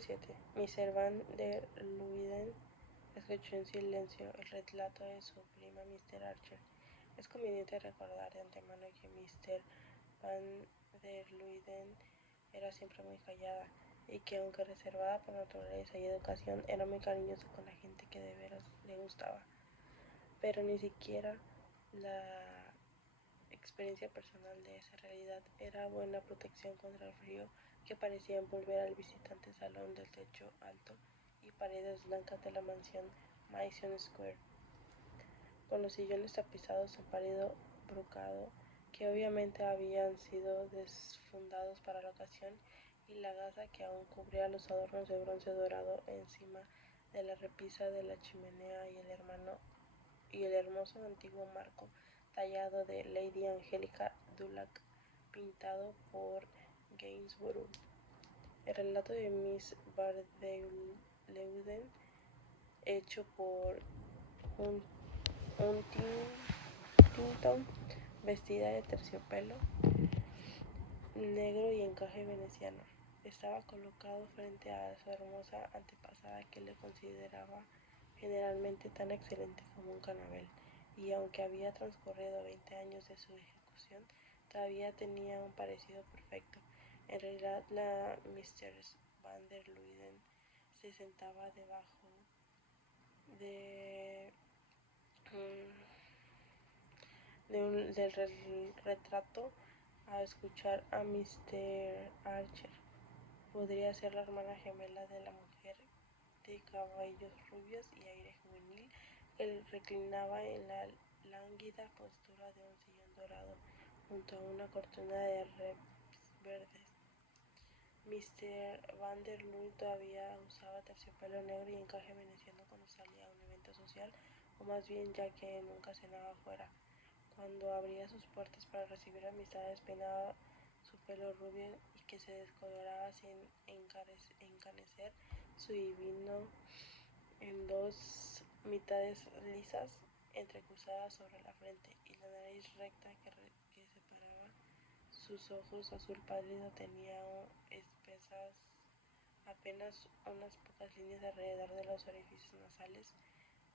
7. Mr. Van der Luyden escuchó en silencio el relato de su prima Mr. Archer. Es conveniente recordar de antemano que Mr. Van der Luyden era siempre muy callada y que, aunque reservada por naturaleza y educación, era muy cariñosa con la gente que de veras le gustaba. Pero ni siquiera la experiencia personal de esa realidad era buena protección contra el frío que parecía envolver al visitante salón del techo alto y paredes blancas de la mansión Madison Square, con los sillones tapizados en pálido brocado que obviamente habían sido desfundados para la ocasión, y la gasa que aún cubría los adornos de bronce dorado encima de la repisa de la chimenea y el hermoso antiguo marco tallado de Lady Angelica Dulac pintado por Gainsborough. El relato de Miss Bartholomew hecho por Huntington, vestida de terciopelo negro y encaje veneciano, estaba colocado frente a su hermosa antepasada, que le consideraba generalmente tan excelente como un Canabel, y aunque había transcurrido 20 años de su ejecución, todavía tenía un parecido perfecto. En realidad, la Mistress Van der Luyden se sentaba debajo de, del retrato a escuchar a Mr. Archer. Podría ser la hermana gemela de la mujer de cabellos rubios y aire juvenil que reclinaba en la lánguida postura de un sillón dorado junto a una cortina de reps verdes. Mr. Van der Luyden todavía usaba terciopelo negro y encaje veneciano cuando salía a un evento social, o más bien ya que nunca cenaba fuera. Cuando abría sus puertas para recibir amistades, peinaba su pelo rubio y que se descoloraba sin encanecer su divino en dos mitades lisas entrecruzadas sobre la frente, y la nariz recta que separaba sus ojos azul pálido tenía espesas apenas unas pocas líneas alrededor de los orificios nasales,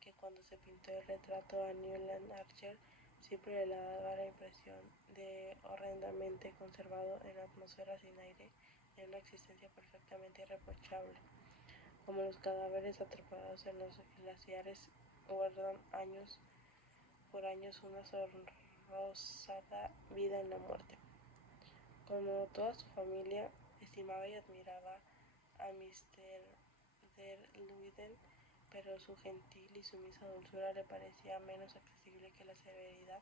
que cuando se pintó el retrato a Newland Archer siempre le daba la impresión de horrendamente conservado en la atmósfera sin aire de una existencia perfectamente irreprochable, como los cadáveres atrapados en los glaciares guardan años por años una sonrosada vida en la muerte. Como toda su familia, estimaba y admiraba a Mr. der Luyden, pero su gentil y sumisa dulzura le parecía menos accesible que la severidad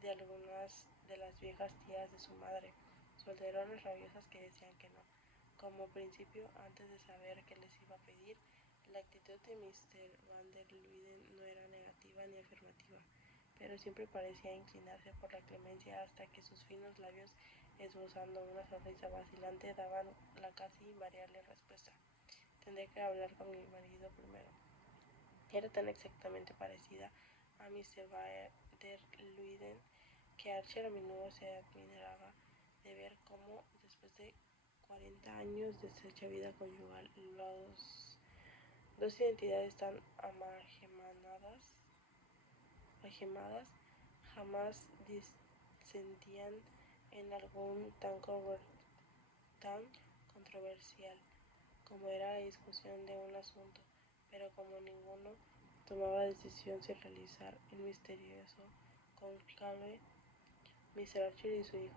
de algunas de las viejas tías de su madre, solteronas rabiosas que decían que no. Como principio, antes de saber qué les iba a pedir, la actitud de Mr. Van der Luyden no era negativa ni afirmativa, pero siempre parecía inclinarse por la clemencia, hasta que sus finos labios, esbozando una sonrisa vacilante, daban la casi invariable respuesta: tendré que hablar con mi marido primero. Era tan exactamente parecida a Mr. Van der Luyden que Archer a menudo se admiraba de ver cómo, después de 40 años de estrecha vida conyugal, las dos identidades tan agemadas jamás disentían en algo tan controversial como era la discusión de un asunto, pero como ninguno tomaba decisión sin realizar el misterioso cónclave, Mr. Archer y su hijo,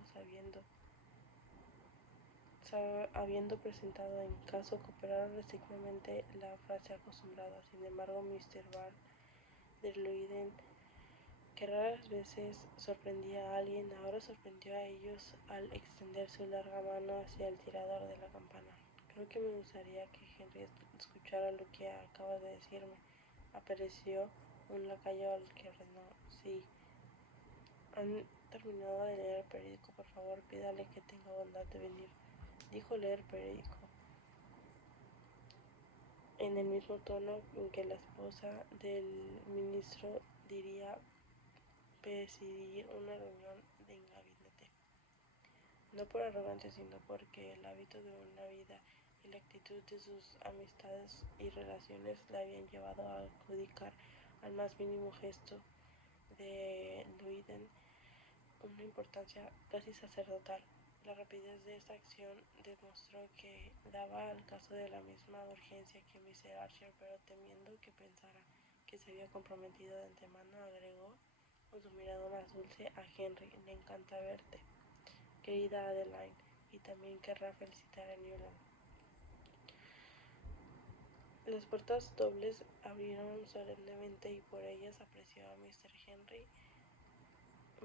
habiendo presentado en caso, cooperaron resignadamente la frase acostumbrada. Sin embargo, Mr. Van der Luyden, que raras veces sorprendía a alguien, ahora sorprendió a ellos al extender su larga mano hacia el tirador de la campana. Creo que me gustaría que Henry escuchara lo que acabas de decirme. Apareció un lacayo al que ordenó: sí. ¿Han terminado de leer el periódico? Por favor, pídale que tenga bondad de venir. Dijo leer periódico, en el mismo tono en que la esposa del ministro diría presidir una reunión de gabinete. No por arrogancia, sino porque el hábito de una vida y la actitud de sus amistades y relaciones le habían llevado a adjudicar al más mínimo gesto de Luiden una importancia casi sacerdotal. La rapidez de esta acción demostró que daba al caso de la misma urgencia que Mr. Archer, pero temiendo que pensara que se había comprometido de antemano, agregó con su mirada más dulce: a Henry le encanta verte, querida Adeline, y también querrá felicitar a Newland. Las puertas dobles abrieron solemnemente y por ellas apareció a Mr. Henry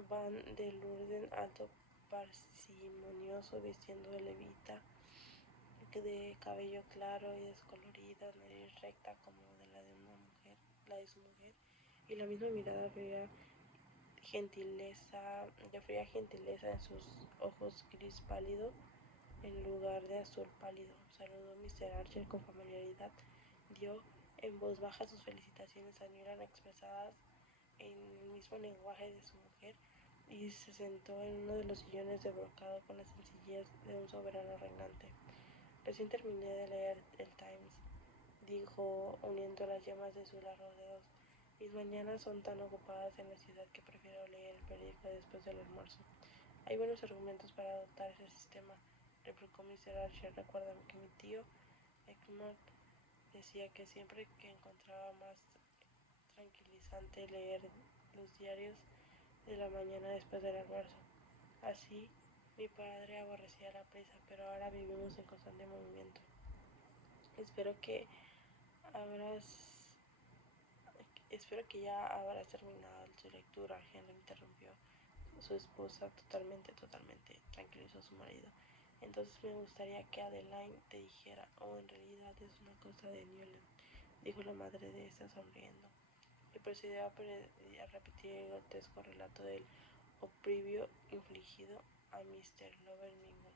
Van der Luden, alto, parsimonioso, vistiendo de levita, de cabello claro y descolorido, nariz recta como de la de su mujer, y la misma mirada fría gentileza en sus ojos gris pálido en lugar de azul pálido. Saludó a Mr. Archer con familiaridad, dio en voz baja sus felicitaciones a Newland expresadas en el mismo lenguaje de su mujer, y se sentó en uno de los sillones de brocado con la sencillez de un soberano reinante. Recién terminé de leer el Times, dijo, uniendo las yemas de sus largos dedos. Mis mañanas son tan ocupadas en la ciudad que prefiero leer el periódico después del almuerzo. Hay buenos argumentos para adoptar ese sistema, replicó Mr. Archer. Recuerda que mi tío Egmont decía que siempre que encontraba más tranquilizante leer los diarios de la mañana después del almuerzo. Así, mi padre aborrecía la prisa, pero ahora vivimos en constante movimiento. Espero que habrás Espero que ya habrás terminado su lectura, Henry interrumpió. Su esposa totalmente, tranquilizó a su marido. Entonces me gustaría que Adeline te dijera, en realidad es una cosa de Newland, dijo la madre de esta sonriendo. Y procedió a repetir el grotesco relato del oprobio infligido a Mr. Louvermingle.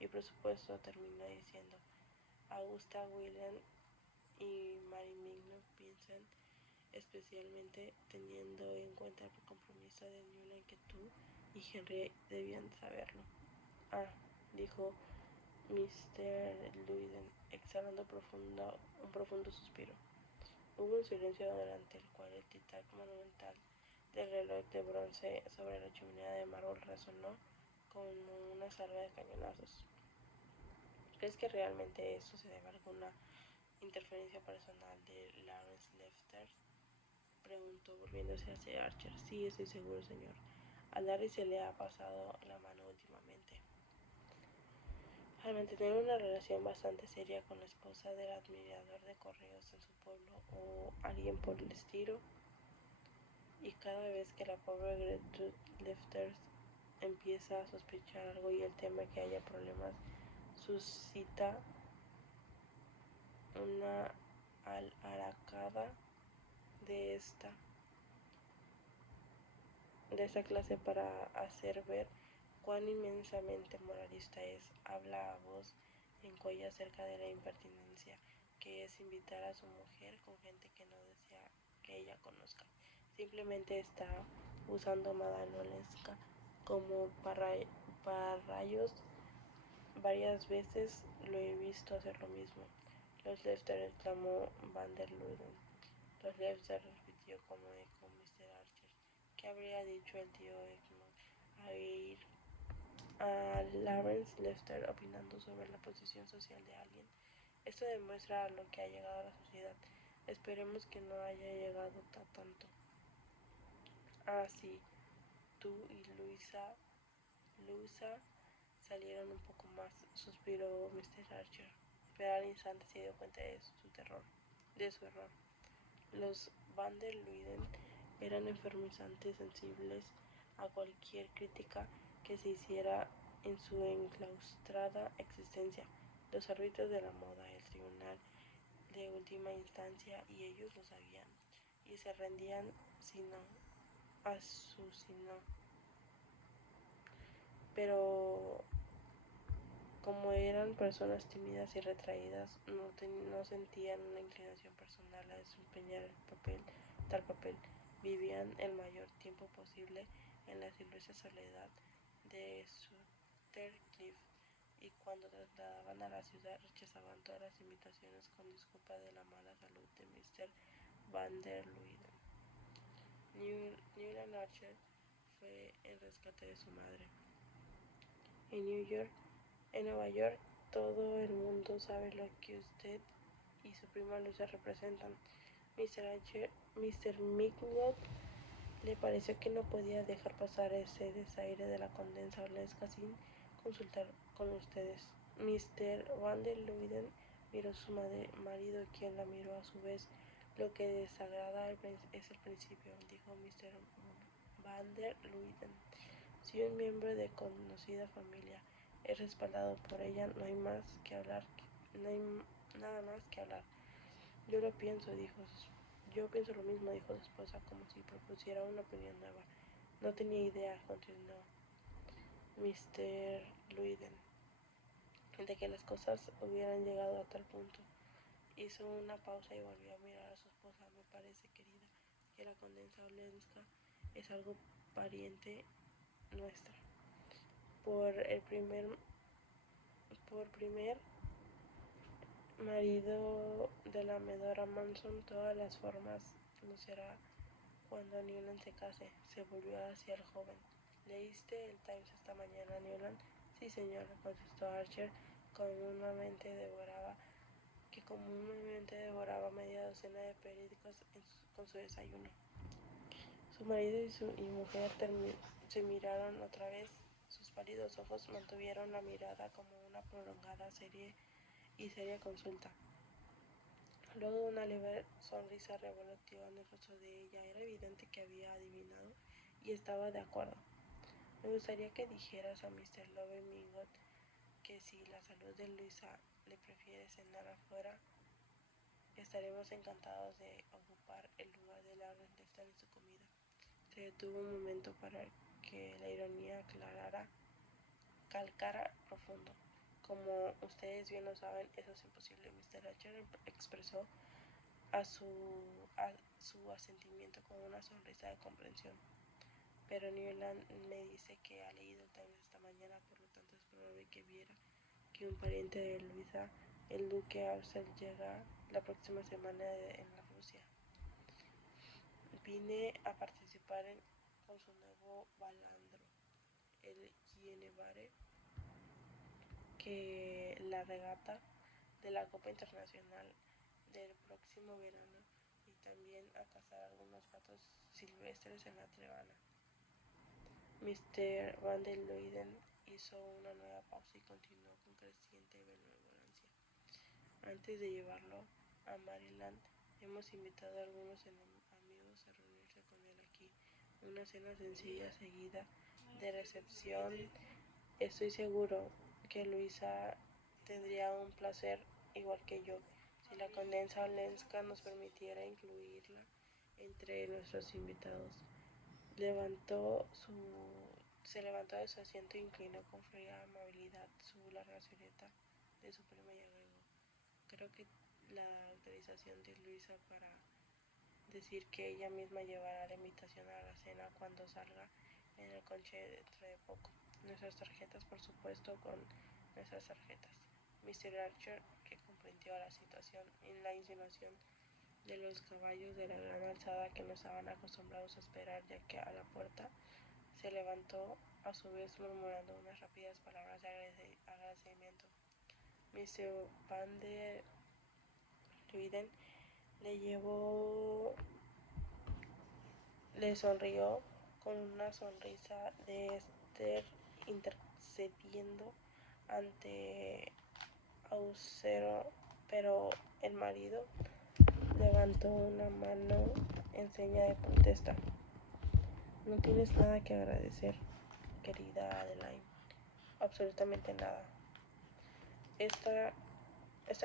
Y por supuesto terminó diciendo: Augusta, William y Mary Mingle piensan, especialmente teniendo en cuenta el compromiso de Newland, que tú y Henry debían saberlo. Ah, dijo Mr. Luiden, exhalando un profundo suspiro. Hubo un silencio durante el cual el tic-tac monumental del reloj de bronce sobre la chimenea de mármol resonó como una salva de cañonazos. ¿Crees que realmente esto se debe a alguna interferencia personal de Lawrence Lefter?, preguntó volviéndose hacia Archer. Sí, estoy seguro, señor. A Larry se le ha pasado la mano últimamente. Al mantener una relación bastante seria con la esposa del administrador de correos en su pueblo o alguien por el estilo, y cada vez que la pobre Gertrude Lefter empieza a sospechar algo y él teme que haya problemas, suscita una alharacada de esta clase para hacer ver cuán inmensamente moralista es. Habla a voz en cuello acerca de la impertinencia que es invitar a su mujer con gente que no desea que ella conozca. Simplemente está usando Madalolesca como parrayos. Varias veces lo he visto hacer lo mismo. Los Lester, exclamó Van der Luden. Los Lester, repitió como eco Mr. Archer. ¿Qué habría dicho el tío Egmont a oír a Lawrence Lester opinando sobre la posición social de alguien? Esto demuestra a lo que ha llegado la sociedad. Esperemos que no haya llegado a tanto. Ah, sí, tú y Louisa salieron un poco más, suspiró Mr. Archer, pero al instante se dio cuenta de su error. Los Van der Luyden eran enfermizantes sensibles a cualquier crítica que se hiciera en su enclaustrada existencia, los árbitros de la moda, el tribunal de última instancia, y ellos lo sabían, y se rendían sino a su sino. Pero como eran personas tímidas y retraídas, no sentían una inclinación personal a desempeñar tal papel. Vivían el mayor tiempo posible en la silenciosa soledad de Suttercliff y cuando trasladaban a la ciudad rechazaban todas las invitaciones con disculpa de la mala salud de Mr. Van der Luyden. Newland Archer fue en rescate de su madre. En Nueva York, todo el mundo sabe lo que usted y su prima Luisa representan. Mr. Mignold le pareció que no podía dejar pasar ese desaire de la condesa Orlesca sin consultar con ustedes. Mr. Van der Luyden miró a su marido, quien la miró a su vez. Lo que desagrada es el principio, dijo Mr. Van der Luyden. Si un miembro de conocida familia es respaldado por ella, no hay más que hablar, no hay nada más que hablar. Yo pienso lo mismo, dijo su esposa, como si propusiera una opinión nueva. No tenía idea, continuó Mr. Luyden, de que las cosas hubieran llegado a tal punto. Hizo una pausa y volvió a mirar a su esposa. Me parece, querida, que la condesa Olenska es algo pariente nuestra. Por primer marido de la Medora Manson, todas las formas lo será cuando Newland se case. Se volvió hacia el joven. ¿Leíste el Times esta mañana, Newland? Sí, señor, contestó Archer, que comúnmente devoraba media docena de periódicos con su desayuno. Su marido y mujer se miraron otra vez. Sus pálidos ojos mantuvieron la mirada como una prolongada y seria consulta. Luego una leve sonrisa revoloteó en el rostro de ella. Era evidente que había adivinado y estaba de acuerdo. Me gustaría que dijeras a Mr. Lovemingot que si la salud de Luisa le prefiere cenar afuera, estaremos encantados de ocupar el lugar de la Glendenstone en su comida. Se detuvo un momento para que la ironía calcara profundo. Como ustedes bien lo saben, eso es imposible. Mr. Archer expresó su asentimiento con una sonrisa de comprensión. Pero Newland me dice que ha leído el Times esta mañana, por lo tanto es probable que viera que un pariente de Luisa, el duque Arcel, llega la próxima semana en la Rusia. Vine a participar con su nuevo balandro, el Gienevare, que la regata de la Copa Internacional del próximo verano, y también a cazar algunos patos silvestres en la Trevana. Mr. Van der Luyden hizo una nueva pausa y continuó con creciente benevolencia. Antes de llevarlo a Maryland, hemos invitado a algunos amigos a reunirse con él aquí. Una cena sencilla seguida de recepción. Estoy seguro que Luisa tendría un placer igual que yo si la condesa Olenska nos permitiera incluirla entre nuestros invitados. Se levantó de su asiento e inclinó con fría amabilidad su larga silueta de su prima y agregó: creo que la autorización de Luisa para decir que ella misma llevará la invitación a la cena cuando salga en el coche dentro de poco. Nuestras tarjetas, por supuesto, con nuestras tarjetas. Mr. Archer, que comprendió la situación en la insinuación de los caballos de la gran alzada que no estaban acostumbrados a esperar, ya que a la puerta se levantó a su vez murmurando unas rápidas palabras de agradecimiento. Mr. Van der Luyden le sonrió con una sonrisa de estar intercediendo ante Ausero, pero el marido levantó una mano en seña de protesta. No tienes nada que agradecer, querida Adeline. Absolutamente nada. Esta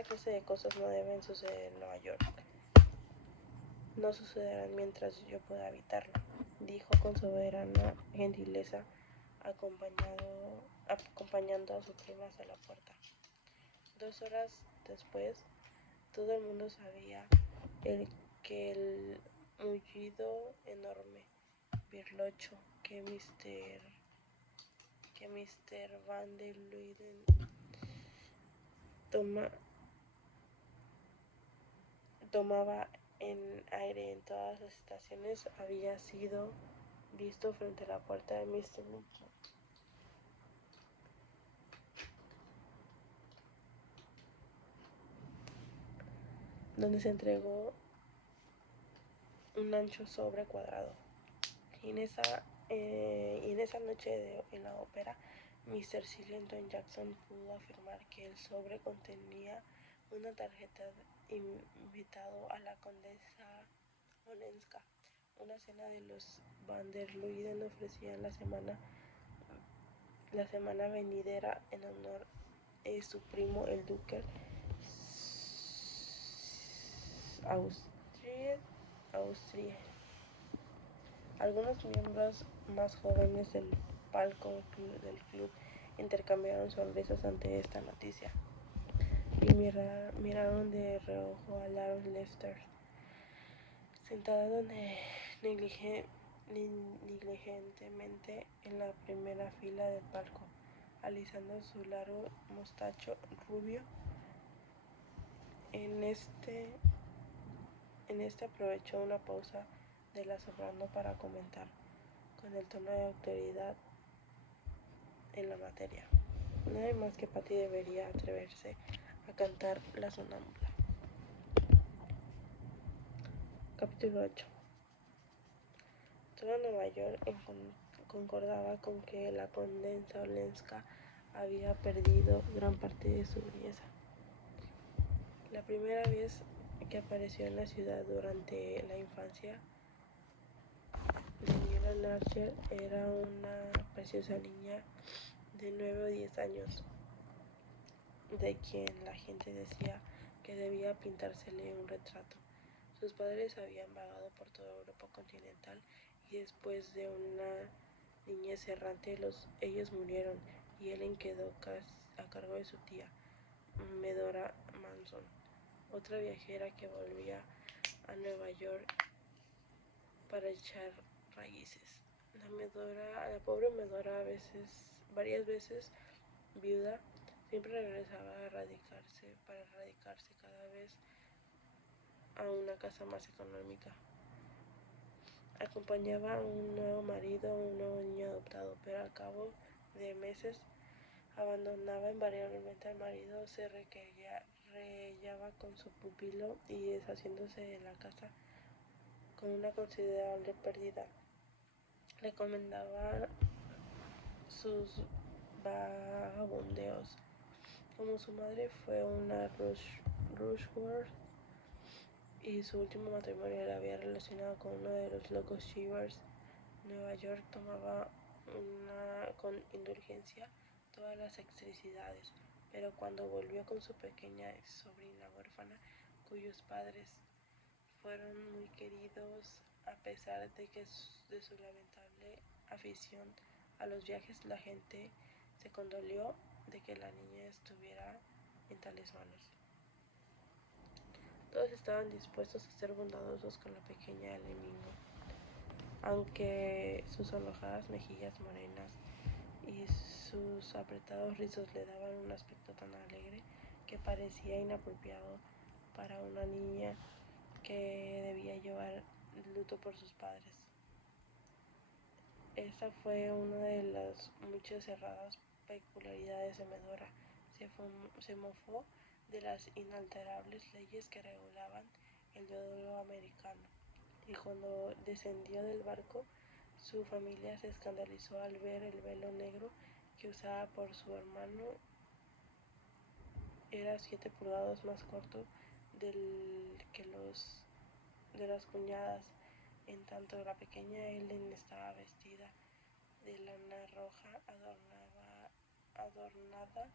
clase de cosas no deben suceder en Nueva York. No sucederán mientras yo pueda evitarlo, dijo con soberana gentileza, acompañando a su prima hacia la puerta. 2 horas después, todo el mundo sabía que el mullido enorme, birlocho, que Mr. Van der Luyden tomaba en aire en todas las estaciones, había sido visto frente a la puerta de Mr. Mickey, donde se entregó un ancho sobre cuadrado. Y en esa noche en la ópera, Mr. Sillenton Jackson pudo afirmar que el sobre contenía una tarjeta de invitado a la condesa Olenska, una cena de los Van der Luyden ofrecían la semana venidera en honor de su primo el duque Austria. Algunos miembros más jóvenes del palco del club intercambiaron sonrisas ante esta noticia y miraron de reojo a Lord Lester, sentado negligentemente en la primera fila del palco, alisando su largo mostacho rubio. En este aprovechó una pausa de la soprano para comentar, con el tono de autoridad en la materia: nadie más que Patty debería atreverse a cantar La Sonámbula. Capítulo 8. Toda Nueva York concordaba con que la condesa Olenska había perdido gran parte de su belleza. La primera vez que apareció en la ciudad durante la infancia de Newland Archer era una preciosa niña de 9 o 10 años, de quien la gente decía que debía pintársele un retrato. Sus padres habían vagado por toda Europa continental y después de una niñez errante ellos murieron y Ellen quedó a cargo de su tía, Medora Manson, otra viajera que volvía a Nueva York para echar raíces. La pobre Medora, varias veces viuda, siempre regresaba para radicarse cada vez a una casa más económica. Acompañaba a un nuevo marido o un nuevo niño adoptado, pero al cabo de meses abandonaba invariablemente al marido, se rehallaba con su pupilo y deshaciéndose de la casa con una considerable pérdida. Recomendaba sus vagabundeos. Como su madre fue una Rushworth y su último matrimonio la había relacionado con uno de los locos Shivers, Nueva York tomaba con indulgencia todas las excentricidades, pero cuando volvió con su pequeña sobrina huérfana, cuyos padres fueron muy queridos a pesar de su lamentable afición a los viajes, la gente se condolió de que la niña estuviera en tales manos. Todos estaban dispuestos a ser bondadosos con la pequeña Lemingo, aunque sus sonrojadas mejillas morenas y sus apretados rizos le daban un aspecto tan alegre que parecía inapropiado para una niña que debía llevar luto por sus padres. Esta fue una de las muchas erradas peculiaridades de Medora. Se mofó de las inalterables leyes que regulaban el duelo americano, y cuando descendió del barco, su familia se escandalizó al ver el velo negro que usaba por su hermano. Era 7 pulgadas más corto que de las cuñadas, en tanto la pequeña Ellen estaba vestida de lana roja adornada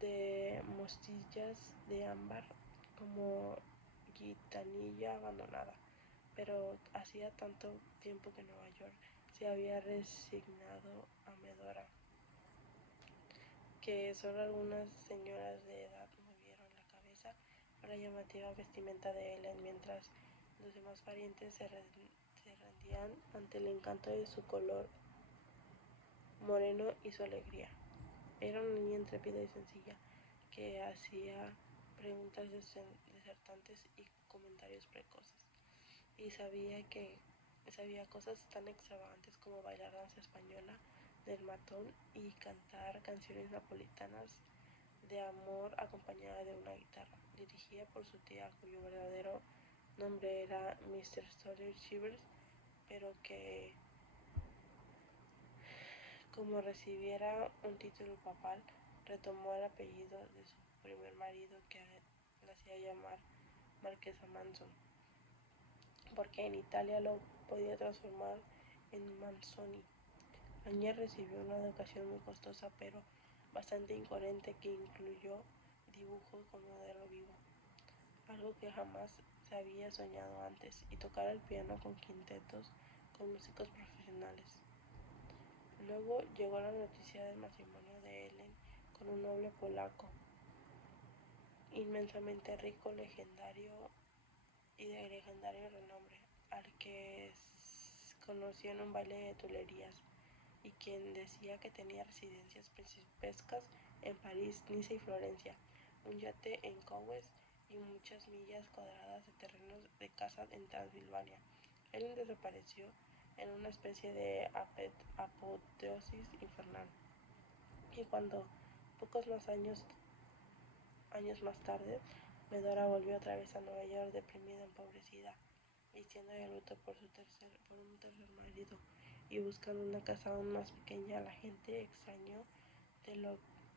de mostillas de ámbar, como gitanilla abandonada. Pero hacía tanto tiempo que Nueva York se había resignado a Medora, que solo algunas señoras de edad movieron la cabeza a la llamativa vestimenta de Ellen, mientras los demás parientes se rendían ante el encanto de su color moreno y su alegría. Era una niña intrépida y sencilla, que hacía preguntas desertantes y comentarios precoces, y sabía cosas tan extravagantes como bailar danza española del matón y cantar canciones napolitanas de amor acompañada de una guitarra, dirigida por su tía cuyo verdadero nombre era Mr. Stoller Chivers, pero que como recibiera un título papal, retomó el apellido de su primer marido que la hacía llamar Marquesa Manson, porque en Italia lo podía transformar en Manzoni. Añez recibió una educación muy costosa pero bastante incoherente que incluyó dibujo con modelo vivo, algo que jamás se había soñado antes, y tocar el piano con quintetos con músicos profesionales. Luego llegó la noticia del matrimonio de Ellen con un noble polaco, inmensamente rico, legendario y de legendario renombre, al que conoció en un baile de Tulerías, y quien decía que tenía residencias principescas en París, Niza y Florencia, un yate en Cowes y muchas millas cuadradas de terrenos de caza en Transilvania. Ellen desapareció en una especie de apoteosis infernal, y cuando, pocos más años más tarde, Medora volvió otra vez a Nueva York deprimida, empobrecida, vistiendo de luto por un tercer marido y buscando una casa aún más pequeña, la gente extrañó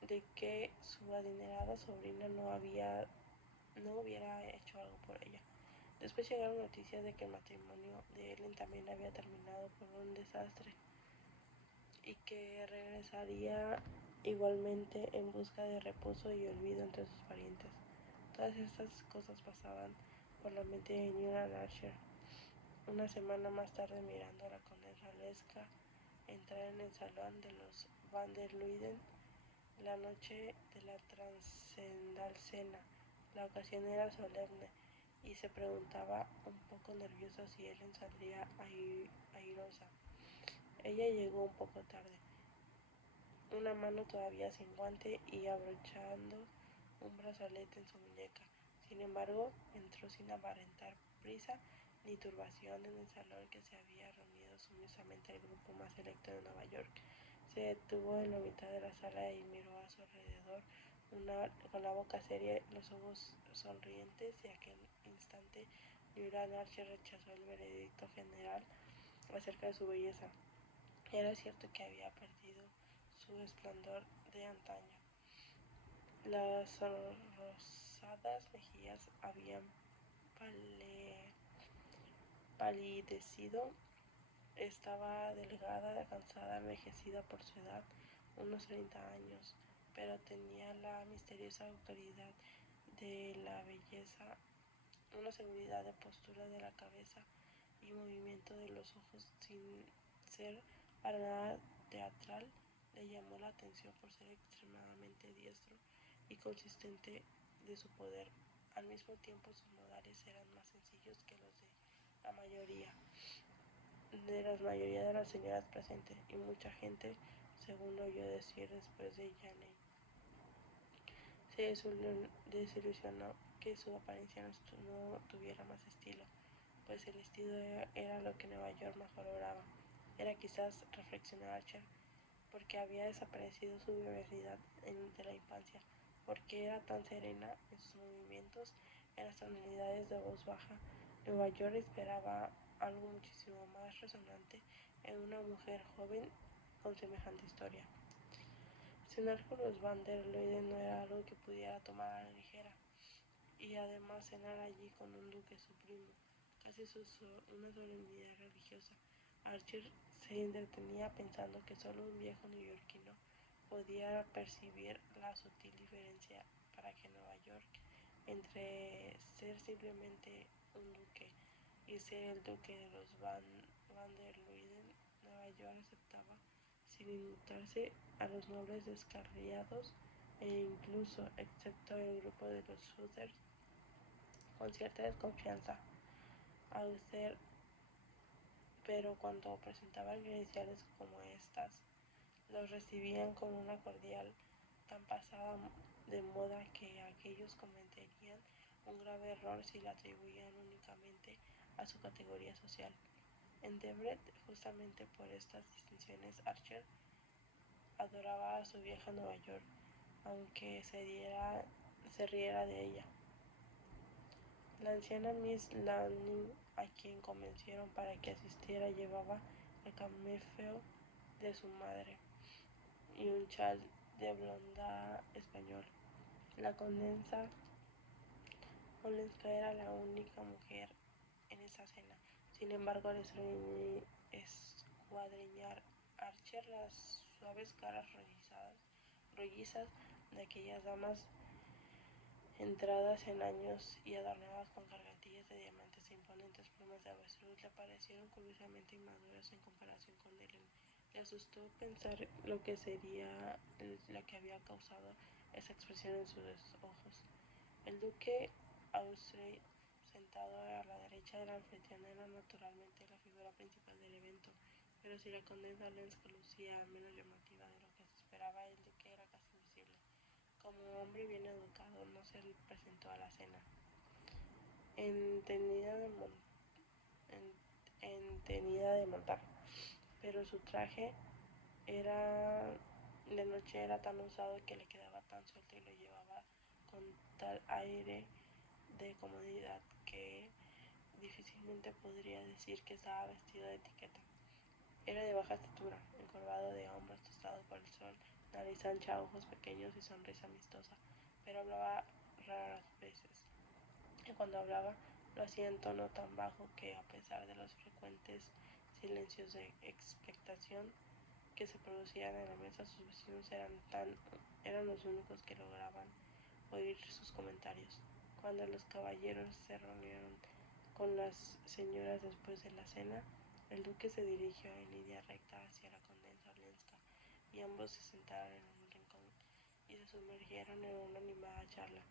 de que su adinerada sobrina no hubiera hecho algo por ella. Después llegaron noticias de que el matrimonio de Ellen también había terminado por un desastre y que regresaría igualmente en busca de reposo y olvido entre sus parientes. Todas estas cosas pasaban por la mente de Newland Archer. Una semana más tarde, mirando a la condesa entrar en el salón de los Van der Luyden la noche de la trascendental cena, la ocasión era solemne y se preguntaba, un poco nerviosa, si Ellen saldría airosa. Ella llegó un poco tarde, una mano todavía sin guante y abrochando un brazalete en su muñeca. Sin embargo, entró sin aparentar prisa ni turbación en el salón que se había reunido sumisamente el grupo más selecto de Nueva York. Se detuvo en la mitad de la sala y miró a su alrededor con la boca seria, los ojos sonrientes, y aquel instante Newland Archer rechazó el veredicto general acerca de su belleza. Era cierto que había perdido su esplendor de antaño. Las rosadas mejillas habían palidecido. Estaba delgada, cansada, envejecida por su edad, unos 30 años, pero tenía la misteriosa autoridad de la belleza, una seguridad de postura de la cabeza y movimiento de los ojos sin ser para nada teatral. Le llamó la atención por ser extremadamente diestro y consistente de su poder. Al mismo tiempo, sus modales eran más sencillos que los de la mayoría de las señoras presentes, y mucha gente, según oyó decir después de Jane, se desilusionó que su apariencia no tuviera más estilo, pues el estilo era lo que Nueva York más valoraba. Era quizás, reflexionó Archer, porque había desaparecido su vivacidad de la infancia, porque era tan serena en sus movimientos, en las tonalidades de voz baja. Nueva York esperaba algo muchísimo más resonante en una mujer joven con semejante historia. Cenar con los Van der Luyden no era algo que pudiera tomar a la ligera, y además cenar allí con un duque, su primo, casi una solemnidad religiosa. Archer se entretenía pensando que solo un viejo neoyorquino podía percibir la sutil diferencia para que Nueva York, entre ser simplemente un duque y ser el duque de los Van der Luyden. Nueva York aceptaba sin inmutarse a los nobles descarriados e incluso, excepto el grupo de los Shooters, con cierta desconfianza. Auster, pero cuando presentaban credenciales como estas, los recibían con una cordial tan pasada de moda que aquellos cometerían un grave error si la atribuían únicamente a su categoría social. En Debrett, justamente por estas distinciones, Archer adoraba a su vieja Nueva York, aunque se riera de ella. La anciana Miss Lanning, a quien convencieron para que asistiera, llevaba el camefeo de su madre y un chal de blonda español. La condesa Olenska era la única mujer en esa cena. Sin embargo, al escuadriñar Archer las suaves caras rollizas de aquellas damas entradas en años y adornadas con gargantillas de diamantes e imponentes plumas de avestruz, le parecieron curiosamente inmaduras en comparación con Ellen. Le asustó pensar lo que había causado esa expresión en sus ojos. El duque Austrey, sentado a la derecha del anfitrión, era naturalmente la figura principal del evento, pero si la condesa Lensk lucía menos llamativa de lo que se esperaba, el duque era casi invisible. Como hombre bien educado, no se presentó a la cena, entenida de montar, pero su traje de noche era tan usado que le quedaba tan suelto y lo llevaba con tal aire de comodidad que difícilmente podría decir que estaba vestido de etiqueta. Era de baja estatura, encorvado de hombros, tostado por el sol, nariz ancha, ojos pequeños y sonrisa amistosa, pero hablaba raras veces. Y cuando hablaba, lo hacía en tono tan bajo que, a pesar de los frecuentes silencios de expectación que se producían en la mesa, sus vecinos eran los únicos que lograban oír sus comentarios. Cuando los caballeros se reunieron con las señoras después de la cena, el duque se dirigió en línea recta hacia la condesa Olenska y ambos se sentaron en un rincón y se sumergieron en una animada charla.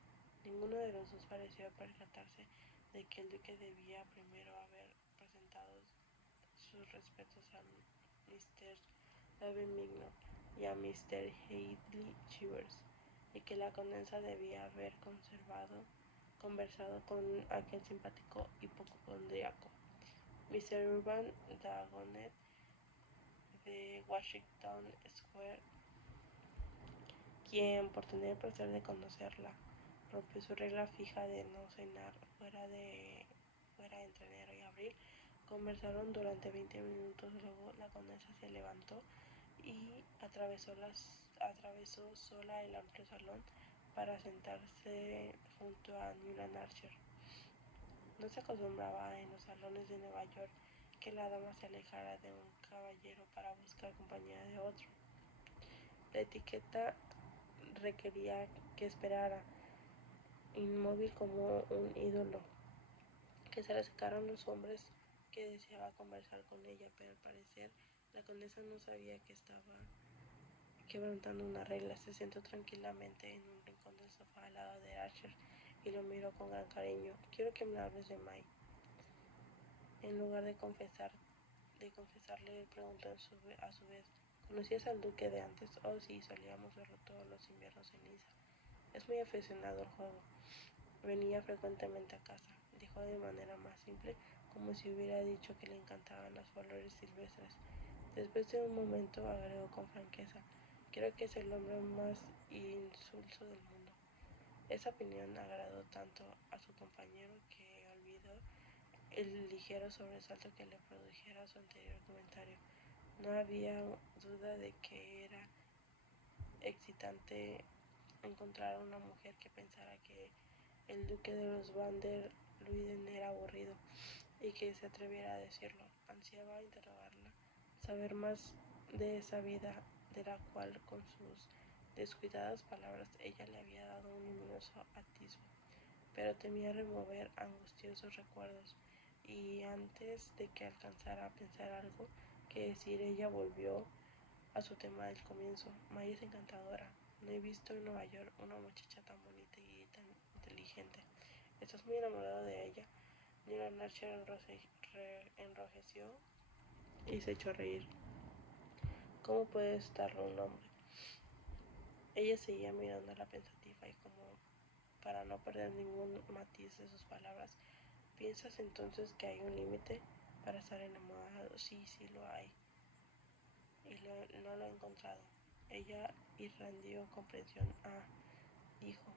Ninguno de los dos pareció percatarse de que el duque debía primero haber presentado sus respetos a Mr. David Mignon y a Mr. Heathcliff Chivers, y que la condesa debía haber conversado con aquel simpático hipocondríaco, Mr. Urban Dagonet de Washington Square, quien, por tener el placer de conocerla, rompió su regla fija de no cenar fuera entre enero y abril. Conversaron durante 20 minutos, luego la condesa se levantó y atravesó sola el amplio salón para sentarse junto a Newland Archer. No se acostumbraba en los salones de Nueva York que la dama se alejara de un caballero para buscar compañía de otro. La etiqueta requería que esperara, inmóvil como un ídolo, que se le acercaran los hombres que deseaba conversar con ella, pero al parecer la condesa no sabía que estaba quebrantando una regla. Se sentó tranquilamente en un rincón del sofá al lado de Archer y lo miró con gran cariño. Quiero que me hables de May. En lugar de confesarle, preguntó a su vez, ¿conocías al duque de antes? Oh, sí, solíamos verlo todos los inviernos en Niza. Es muy aficionado al juego. Venía frecuentemente a casa, dijo de manera más simple, como si hubiera dicho que le encantaban las flores silvestres. Después de un momento agregó con franqueza, creo que es el hombre más insulso del mundo. Esa opinión agradó tanto a su compañero que olvidó el ligero sobresalto que le produjera su anterior comentario. No había duda de que era excitante encontrar a una mujer que pensara que el duque de los Van der Luyden era aburrido y que se atreviera a decirlo. Ansiaba interrogarla, saber más de esa vida de la cual con sus descuidadas palabras ella le había dado un luminoso atisbo, pero temía remover angustiosos recuerdos, y antes de que alcanzara a pensar algo que decir, ella volvió a su tema del comienzo. May es encantadora. No he visto en Nueva York una muchacha tan bonita y tan inteligente. ¿Estás muy enamorado de ella? Newland Archer enrojeció y se echó a reír. ¿Cómo puede estarlo un hombre? Ella seguía mirándola pensativa y como para no perder ningún matiz de sus palabras. ¿Piensas entonces que hay un límite para estar enamorado? Sí, sí lo hay. Y no lo he encontrado. Ella irradió comprensión. Ah, dijo,